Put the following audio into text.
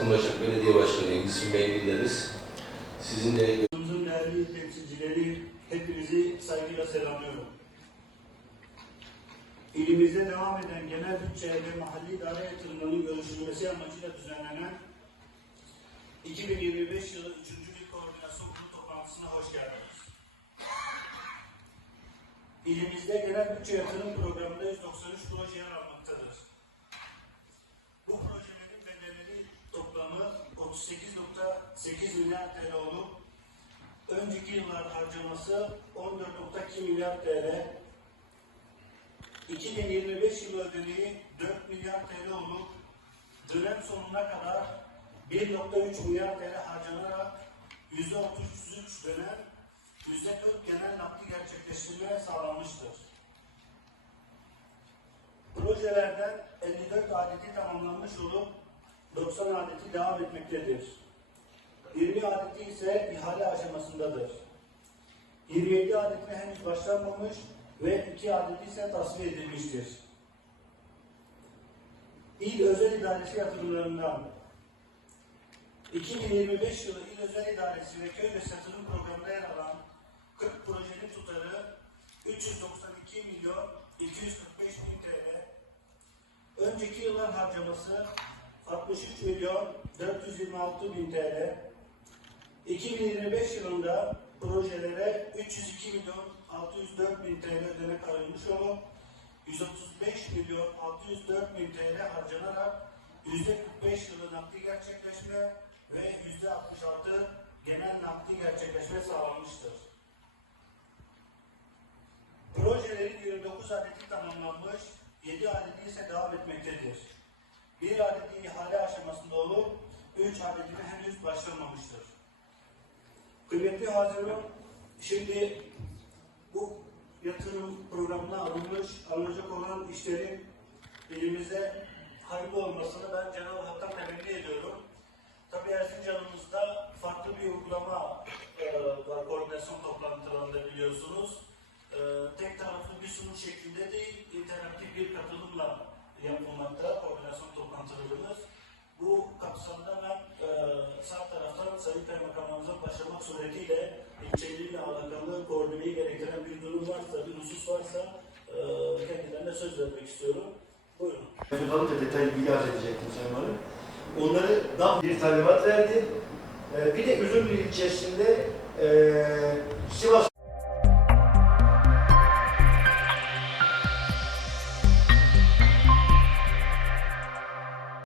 Başak Belediye Başkanı İlgisin Bey biliriz. Sizinle Kurumumuzun değerli temsilcileri hepinizi saygıyla selamlıyorum. İlimizde devam eden genel bütçe ve mahalli idare yatırımlarının görüşülmesi amacıyla düzenlenen 2025 yılı 3. Lig Koordinasyon Kurulu toplantısına hoş geldiniz. İlimizde genel bütçe yatırım programında 193 proje yer almaktadır. 38.8 milyar TL olup önceki yıllar harcaması 14.2 milyar TL, 2025 yılı ödeneği 4 milyar TL olup dönem sonuna kadar 1.3 milyar TL harcanarak %33 dönem, %40 genel nakli gerçekleştirme sağlanmıştır. Projelerden 54 adeti tamamlanmış olup 90 adeti devam etmektedir. 20 adeti ise ihale aşamasındadır. 27 adetine henüz başlanmamış ve 2 adeti ise tasfiye edilmiştir. İl Özel İdaresi yatırımlarından 2025 yılı İl Özel İdaresi ve Köy ve Yatırım Programı'nda yer alan 40 projenin tutarı 392 milyon 245 bin TL, Önceki yıllar harcaması 63 milyon 426 bin TL. 2025 yılında projelere 302 milyon 604 bin TL ödenek ayrılmış olup 135 milyon 604 bin TL harcanarak %45 yılı nakli gerçekleşme ve %66 genel nakli gerçekleşme sağlanmıştır. Projelerin 29 adeti tamamlanmış, 7 adeti ise devam etmektedir. Bir adeti ihale aşamasında olup 3 adetine henüz başlamamıştır. Kıymetli hazırım, şimdi bu yatırım programına alınmış, alınacak olan işlerin elimize hayırlı olmasını ben Cenab-ı Hak'tan temenni ediyorum. Tabii Erzincan'ımızda farklı bir yapılmakta koordinasyon toplantılarımız. Bu kapsamda ben e, sağ taraftan Sayın Kaymakamımıza başlamak suretiyle ilçeleriyle alakalı koordineyi gerektiren bir durum varsa, bir husus varsa e, kendilerine söz vermek istiyorum. Buyurun. Tutalım da detaylı bilgi arz edecektim Sayın Valim. Onları daha bir talimat verdi. Ee, bir de Üzümlü ilçesinde Sivas